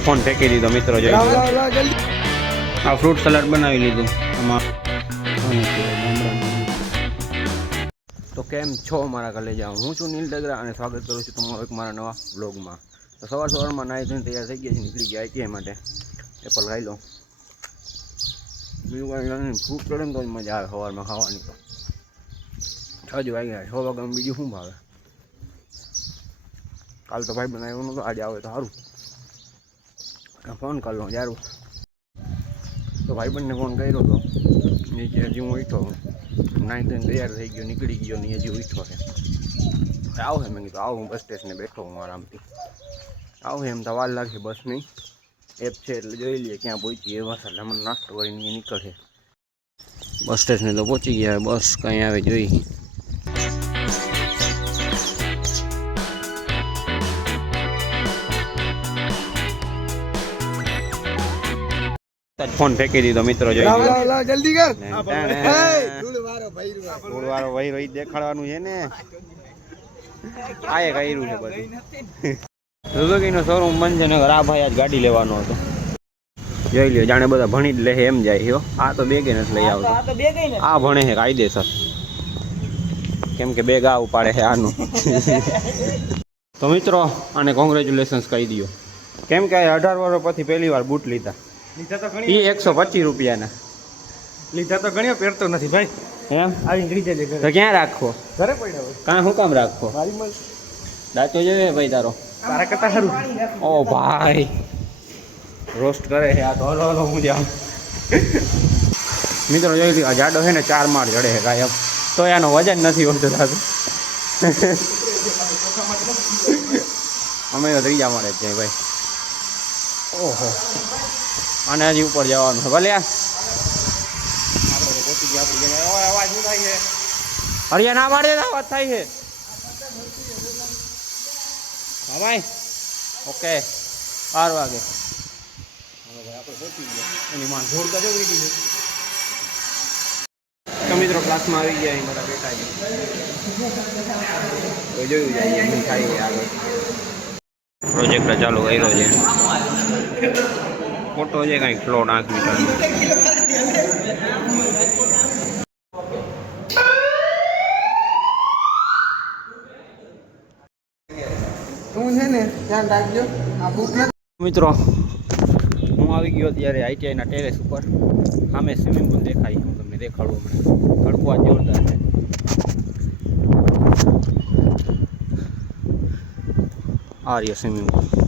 Phone ફેંકી દીધો મિત્રો જોઈ આ ફ્રૂટ સલાડ બનાવી લીધું આમાં તો કેમ છો મારા કલેજા હું છું નીલ ડગરા અને સ્વાગત કરું છું તમારો એક મારા નવા વ્લોગમાં તો સવારમાં નાહી ધોઈને તૈયાર થઈ ગયા છે નીકળી ગયા આઈટીઆઈ માટે એપલ ખાઈ લો બીજું કાંઈ ફ્રૂટ ચડે ને તો મજા આવે સવારમાં ખાવાની તો 6 વાગ્યા 6 વાગ્યામાં બીજું શું ભાવે કાલ તો ભાઈ બનાવ્યું નતો આજે આવે તો સારું ફોન કરી લો યાર તો ભાઈબંધને ફોન કર્યો હતો નીચે હજી હું ઉઠો નાઈ ધોઈને તૈયાર થઈ ગયો નીકળી ગયો ને હજી ઉઠો છે આવું મેં કીધું આવું હું બસ સ્ટેશને બેઠો હું આરામથી આવું એમ તો વાર લાગશે બસની એપ છે એટલે જોઈ લઈએ ક્યાં પહોંચીએ બસ એટલે મને નાસ્તો કરીને નીકળશે બસ સ્ટેશને તો પહોંચી ગયા બસ કંઈ આવે જોઈ ફોન ફેંકી દીધો મિત્રો જોઈ જલ્દી કર ધૂળ વાળો ભાઈ રોઈ દેખાડવાનું છે ને આએ કર્યું છે બધું સુઝુકીનો શોરૂમ બંધ છે ને આ ભાઈ આજ ગાડી લેવાનો હતો જોઈ લ્યો જાણે બધા ભણી જ લે એમ જાય આ તો બેગે નથી લઈ આવતો આ ભણે છે કાયદેસર કેમ કે બેગ આ ઉપાડે છે આનું તો મિત્રો આને કોંગ્રેચ્યુલેશન્સ કહી દો કેમ કે 18 વર્ષ પછી પહેલી વાર બૂટ લીધા એ 125 રૂપિયાના લીધા તો ગણ્યો પહેરતો નથી ભાઈ એમ આવી નીકળી જાય તો ક્યાં રાખવો ઘરે પડ્યા હોય કાં શું કામ રાખવો દાંતો જોવે ભાઈ તારો તારા કરતા સારું ઓ ભાઈ રોસ્ટ કરે છે આ તો હલો હું જાઉં મિત્રો જોઈ લો આ જાડો છે ને 4 માળ ચડે છે કાયમ તો એનો વજન નથી હોતો થતું અમે તો ત્રીજા માળે જ જાય ભાઈ ઓહો અને હજી ઉપર જવાનું છે ભલે હરિયા ના પાડે અવાજ થાય છે હા ભાઈ ઓકે 12 વાગે આપણે પહોંચી ગયા એની માં જોડતા જવું છે તો મિત્રો ક્લાસમાં આવી ગયા અહીં બધા બેઠા છે જોયું જાય શું થાય આગળ પ્રોજેક્ટ ચાલુ કર્યો છે ફોટો છે કંઈક ફ્લો નાખવી તું છે ને ધ્યાન રાખજો આ બુક મિત્રો હું આવી ગયો ત્યારે આઈટીઆઈના ટેરેસ ઉપર સામે સ્વિમિંગ પુલ દેખાય હું તમને દેખાડું હમણાં તડકો આ જોરદાર છે આ રહ્યો સ્વિમિંગ પુલ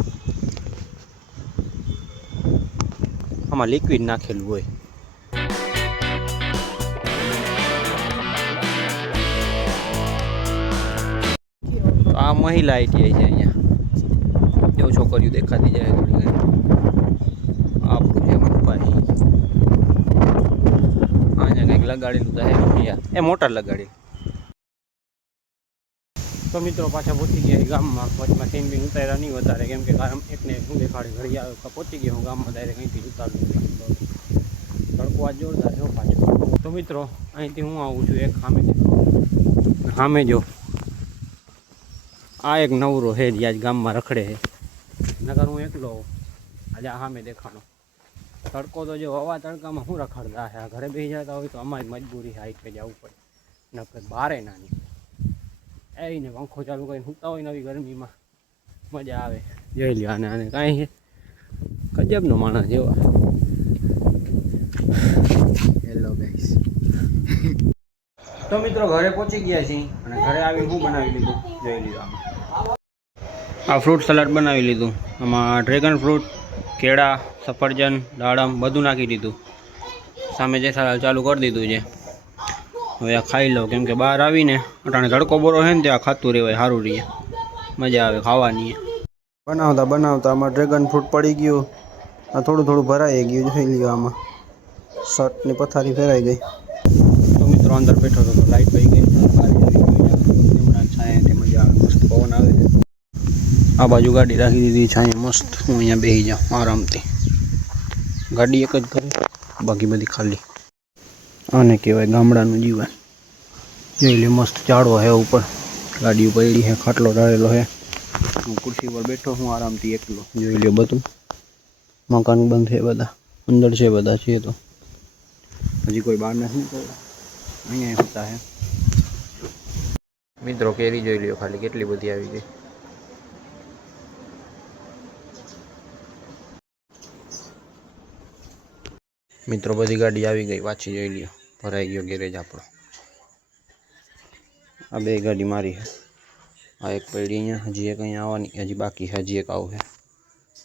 આમાં લિક્વિડ નાખેલું હોય આ મહિલા આઈટીઆઈ છે અહીંયા જેવું છોકરીઓ દેખાતી જાય થોડી ઘણી આપણું છે મનપાઈ અહીંયા કંઈક લગાડેલું તો હે એ મોટર લગાડી તો મિત્રો પાછા પહોંચી ગયા ગામમાં વચમાં સીન બી ઉતાર્યા નહીં વધારે કેમ કે કારણ એકને હું દેખાડે ઘડી આવે પહોંચી ગયો હું ગામમાં ડાયરેક્ટ અહીંથી ઉતારું તડકો આ જોરદાર છે પાછો તો મિત્રો અહીંથી હું આવું છું એક સામે જો આ એક નવરો હે જે આજ ગામમાં રખડે છે નગર હું એકલો આજે આ સામે દેખાણો તડકો તો જો હવા તડકામાં શું રખડતા છે આ ઘરે બેસી જતા હોય તો અમારી મજબૂરી હાઈટ પે જવું પડે નકર બારે નાની એને પંખો ચાલુ કરીને સૂતા હોય નવી ગરમીમાં મજા આવે જોઈ લ્યો આને કાંઈ છે ગજબનો માણસ જેવા હેલો ગાઈસ તો મિત્રો ઘરે પહોંચી ગયા છીએ અને ઘરે આવીને હું બનાવી લીધું જોઈ લીધું આ ફ્રૂટ સલાડ બનાવી લીધું આમાં ડ્રેગન ફ્રૂટ કેળા સફરજન દાડમ બધું નાખી દીધું સામે જે ચાલુ કરી દીધું છે હવે આ ખાઈ લો કેમ કે બહાર આવીને અટાણે તડકો બોરો છે ને ત્યાં ખાતું રહેવાય સારું રહે મજા આવે ખાવાની બનાવતા આમાં ડ્રેગન ફ્રૂટ પડી ગયું આ થોડું ભરાઈ ગયું જોઈ લ્યો આમાં શર્ટની પથારી ફેરાઈ ગઈ તો મિત્રો અંદર બેઠો હતો તો લાઈટ પડી ગઈ છાંય મજા આવે મસ્ત પવન આવે આ બાજુ ગાડી રાખી દીધી છાંય મસ્ત હું અહીંયા બેસી જાઉં આરામથી ગાડી એક જ કરે બાકી બધી ખાલી આને કહેવાય ગામડાનું જીવન જોઈ લે મસ્ત ઝાડો હે ઉપર ગાડીઓ પડી હે ખાટલો ડાળેલો હે હું ખુરશી પર બેઠો હું આરામથી એકલો જોઈ લ્યો બધું મકાન બંધ છે બધા, અંદર છે બધા છે તો હજી કોઈ બહાર નથી નીકળ્યા, અહીંયા હોતા હે. મિત્રો કેરી જોઈ લ્યો ખાલી કેટલી બધી આવી ગઈ. મિત્રો બધી ગાડી આવી ગઈ, પાછી જોઈ લ્યો, ભરાઈ ગયો ગેરેજ આપણો. આ બે ગાડી મારી છે, આ એક પડી અહીંયા, હજી એક અહીંયા આવવાની, હજી બાકી છે, હજી એક આવશે.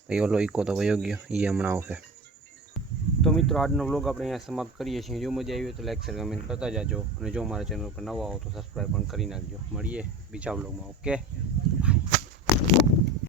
પછી ઓલો ઇકો તો વયો ગયો, એ હમણાં આવશે. તો મિત્રો આજનો વ્લોગ આપણે અહીંયા સમાપ્ત કરીએ છીએ. જો મજા આવી હોય તો લાઈક શેર કમેન્ટ કરતા જાજો, અને જો મારા ચેનલ પર નવા આવો તો સબસ્ક્રાઈબ પણ કરી નાખજો. મળીએ બીજા વ્લોગમાં. ઓકે.